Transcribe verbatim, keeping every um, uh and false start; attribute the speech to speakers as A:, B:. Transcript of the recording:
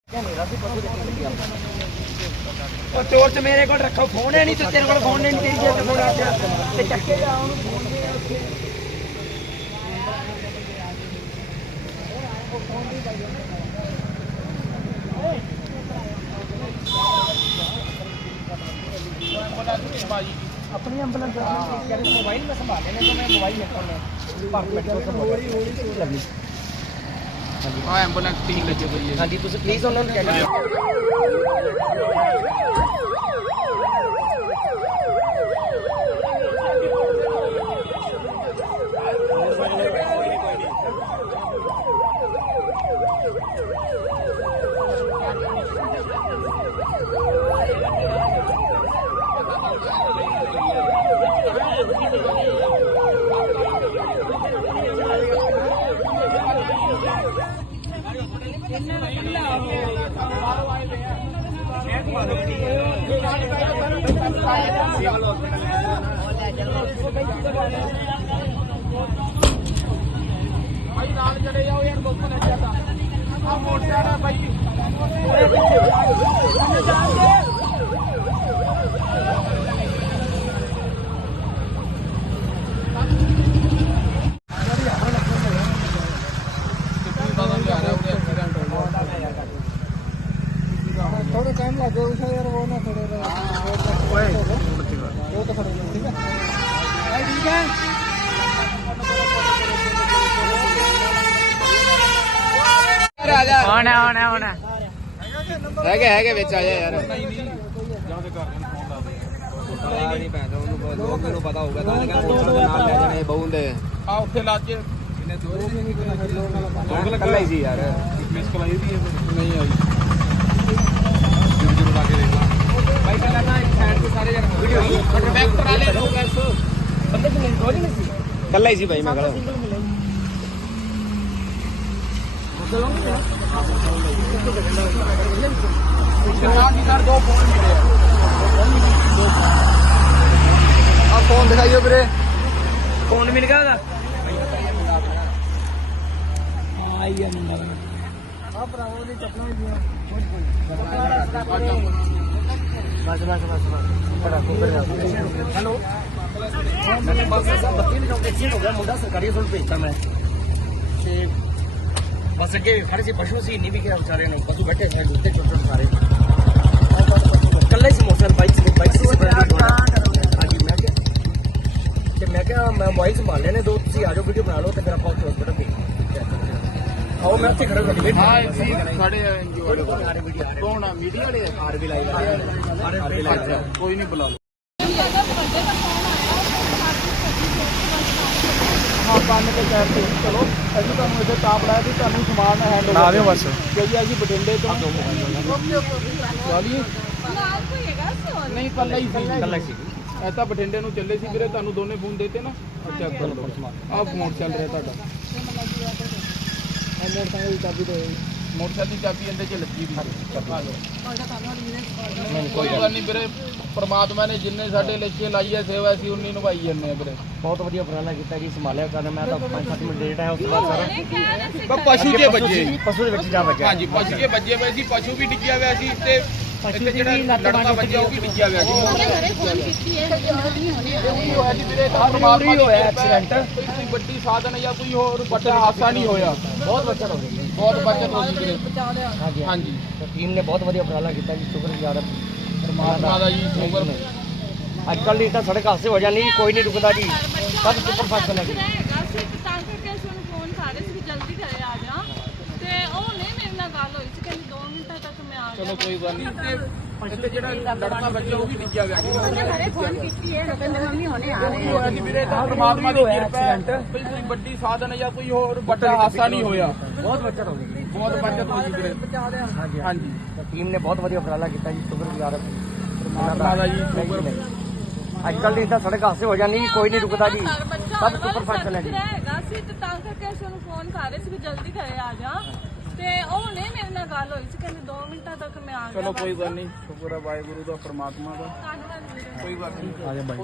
A: चोर च मेरे को रखो फोन है नहीं तो तेरे को फोन नहीं तेरी जेब फोन आ गया ते चक्के जा ओनु फोन दे ओके अपनी एम्बुलेंस मोबाइल में संभाल लेने तो मैं मोबाइल लेता हूं पार्क में करनी
B: हाँ एम्बुलेंस तीन लगे पई है।
A: हाँ जी तुम प्लीज उन्होंने कहना भाई नाल चले जाओ यार दोस्तों ने कहता आ मोटरसाइकिल भाई थोड़ा टाइम लगे उसे यार वो ना थोड़े वो तो खड़े ठीक है भाई ठीक है
B: कौन है कौन है कौन है है के है के ਵਿੱਚ ਆ ਜਾ ਯਾਰ ਜਾਂ ਤੇ ਘਰ ਨੂੰ ਫੋਨ ਲਾ ਦੇ ਨਹੀਂ ਪੈਂਦਾ ਉਹਨੂੰ ਲੋਕ ਨੂੰ ਪਤਾ ਹੋਊਗਾ ਤਾਂ ਕਹਿੰਦਾ ਨਾਲ ਲੈ ਜਾਣੇ ਬਹੂੰਦੇ ਆ ਉੱਥੇ ਲੱਜ ਇਹਨੇ ਦੋ ਵੀ ਨਹੀਂ ਕੋਈ ਕੱਲਾ ਹੀ ਸੀ ਯਾਰ ਮਿਸ ਕਲਾਈ ਦੀ ਨਹੀਂ ਆਈ ਜਰੂਰ ਲਾ ਕੇ ਦੇਖਣਾ ਭਾਈ ਪਹਿਲਾਂ ਤਾਂ ਇੱਕ ਸਾਈਡ ਤੇ ਸਾਰੇ ਜਣੇ ਵੀਡੀਓ ਬੈਕ ਕਰਾ ਲੈ ਲੋਕ ਐਸੋ ਬੰਦੇ ਕਿ ਨਹੀਂ ਰੋਜ਼ ਨਹੀਂ ਸੀ ਕੱਲਾ ਹੀ ਸੀ ਭਾਈ ਮੈਂ ਕਹਾਂ सर दो फोन मिले आप फोन दिखाइए फिर
A: फोन मिल गया हेलो एक्सीडेंट हो गया मुंडा सरकारी हॉस्पिटल भेजता मैं बस अगे खड़े से पशु सी नहीं भी क्या बेचारे नहीं पशु बैठे हैं लुटे छोटे छोटे सारे कल से मोटरसाइकिल बाइक से बाइक से हाँ जी मैं क्या मैं क्या मैं मोबाइल संभाल लेने दो तुम आ जाओ वीडियो बना लो तो फिर आप हॉस्पिटल भेज आओ मैं उत्थे खड़ा कर
B: हाँ साढ़े एनजीओ वाले कौन है मीडिया वाले आर भी लाइव कोई नहीं बुला लो ਬੰਨ ਕੇ ਸਾਈਡ ਤੇ ਚਲੋ ਅਸੀਂ ਤੁਹਾਨੂੰ ਇੱਥੇ ਟਾਪ ਲਾਇਆ ਸੀ ਤੁਹਾਨੂੰ ਸਮਾਨ ਹੈਂਡ ਲਾ ਦਿਓ ਬਸ ਕਹੀ ਆ ਜੀ ਬਠਿੰਡੇ ਤੋਂ ਚਲੀਏ ਨਹੀਂ ਕੱਲਾ ਹੀ ਸੀ ਕੱਲਾ ਹੀ ਸੀ ਇਹ ਤਾਂ ਬਠਿੰਡੇ ਨੂੰ ਚੱਲੇ ਸੀ ਵੀਰੇ ਤੁਹਾਨੂੰ ਦੋਨੇ ਫੋਨ ਦੇਤੇ ਨਾ ਅੱਛਾ ਆਹ ਫੋਨ ਚੱਲ ਰਿਹਾ ਤੁਹਾਡਾ ਮੋਟਰਸਾਈਕਲ ਦੀ ਚਾਬੀ ਦੇ ਮੋਟਰਸਾਈਕਲ ਦੀ ਚਾਬੀ ਇਹਦੇ ਚ ਲੱਗੀ ਵੀ ਆ ਲਓ ਕੋਈ ਗੱਲ ਨਹੀਂ ਵੀਰੇ परमात्मा ने जिन्ने साडे लेके लाई है सेवा सी उन्नी निभाई जन्ने वीरे
A: बहुत बढ़िया उपराला किया जी संभालिया करना मैं तो पाँच सात मिनट लेट आया उसके बाद सारा
B: पशु के बच्चे
A: पशु के बच्चे जा बचे
B: हां जी पशु के बच्चे वे सी पशु भी डिग्गिया हुआ सी ते ਇੱਥੇ ਜਿਹੜਾ ਲੜਕਾ ਬੱਚਾ ਉਹ ਵੀ ਡਿੱਗਿਆ ਹੋਇਆ ਸੀ ਹੋਇਆ ਜੀ ਵੀਰੇ ਤਾਂ ਪਰਮਾਤਮਾ ਦੀ ਹੋਇਆ ਐਕਸੀਡੈਂਟ ਕੋਈ ਵੱਡੀ ਸਾਧਨ ਜਾਂ ਕੋਈ ਹੋਰ ਵੱਡਾ ਹਾਦਸਾ ਨਹੀਂ ਹੋਇਆ
A: ਬਹੁਤ ਬਚਤ ਹੋ ਗਈ
B: ਬਹੁਤ ਬਚਤ ਹੋ ਗਈ ਵੀਰੇ
A: ਹਾਂਜੀ ਹਾਂਜੀ ਟੀਮ ਨੇ ਬਹੁਤ ਵਧੀਆ ਉਪਰਾਲਾ ਕੀਤਾ ਜੀ ਸ਼ੁਕਰਗੁਜ਼ਾਰ
B: ਪਰਮਾਤਮਾ ਦਾ ਜੀ ਸ਼ੁਕਰ
A: ਅੱਜ ਕੱਲ੍ਹ ਨਹੀਂ ਤਾਂ ਸੜਕ ਹਾਦਸੇ ਹੋ ਜਾਂਦੀ ਕੋਈ ਨਹੀਂ ਰੁਕਦਾ ਜੀ ਸਭ ਸੁਪਰ ਫਾਸਟ ਨੇ ਜੀ
B: चलो कोई बात नहीं ਇੱਥੇ ਜਿਹੜਾ ਲੜਕਾ ਬੱਚਾ ਉਹ ਵੀ ਡਿੱਗਿਆ ਹੋਇਆ ਸੀ
C: ਘਰੇ ਫੋਨ ਕੀਤੀ ਹੈ ਕਹਿੰਦੇ ਮੰਮੀ ਹੋਣੇ ਆ ਰਹੇ
B: ਹੋਇਆ ਜੀ ਵੀਰੇ ਤਾਂ ਪਰਮਾਤਮਾ ਦੀ ਕਿਰਪਾ ਹੈ ਕੋਈ ਕੋਈ ਵੱਡੀ ਸਾਧਨ ਜਾਂ ਕੋਈ ਹੋਰ ਵੱਡਾ ਹਾਦਸਾ ਨਹੀਂ ਹੋਇਆ
A: ਬਹੁਤ ਬਚਤ ਹੋ ਗਈ
B: ਬਹੁਤ ਬਚਤ ਹੋ ਗਈ ਵੀਰੇ
A: ਹਾਂਜੀ
B: ਹਾਂਜੀ
A: ਟੀਮ ਨੇ ਬਹੁਤ ਵਧੀਆ ਉਪਰਾਲਾ ਕੀਤਾ ਜੀ ਸ਼ੁਕਰਗੁਜ਼ਾਰ
B: ਪਰਮਾਤਮਾ ਦਾ ਜੀ ਸ਼ੁਕਰ
A: ਅੱਜ ਕੱਲ੍ਹ ਨਹੀਂ ਤਾਂ ਸੜਕ ਹਾਦਸੇ ਹੋ ਜਾਂਦੀ ਕੋਈ ਨਹੀਂ ਰੁਕਦਾ ਜੀ ਸਭ ਸੁਪਰ ਫਾਸਟ ਨੇ ਜੀ
D: ਹੈਗਾ ਸੀ ਤੇ ਤਾਂ ਕਰਕੇ ਅਸੀਂ ਉਹਨੂੰ ਫੋਨ ਕਰ ਰਹੇ ਸੀ ਵੀ ਜਲਦੀ ਘਰੇ ਆ ਜਾ ਤੇ ਉਹ ਨੇ ਮੇਰੇ ਨਾਲ ਗੱਲ ਹੋਈ ਸੀ ਕਹਿੰਦੇ ਦੋ ਮਿੰਟਾਂ ਤੱਕ ਮੈਂ ਆ ਗਿਆ
B: ਚਲੋ ਕੋਈ ਗੱਲ ਨਹੀਂ ਸ਼ੁਕਰ ਹੈ ਵਾਹਿਗੁਰੂ ਦਾ ਪਰਮਾਤਮਾ ਦਾ
D: ਧੰਨਵਾਦ ਵੀਰੇ
B: ਕੋਈ ਗੱਲ ਨਹੀਂ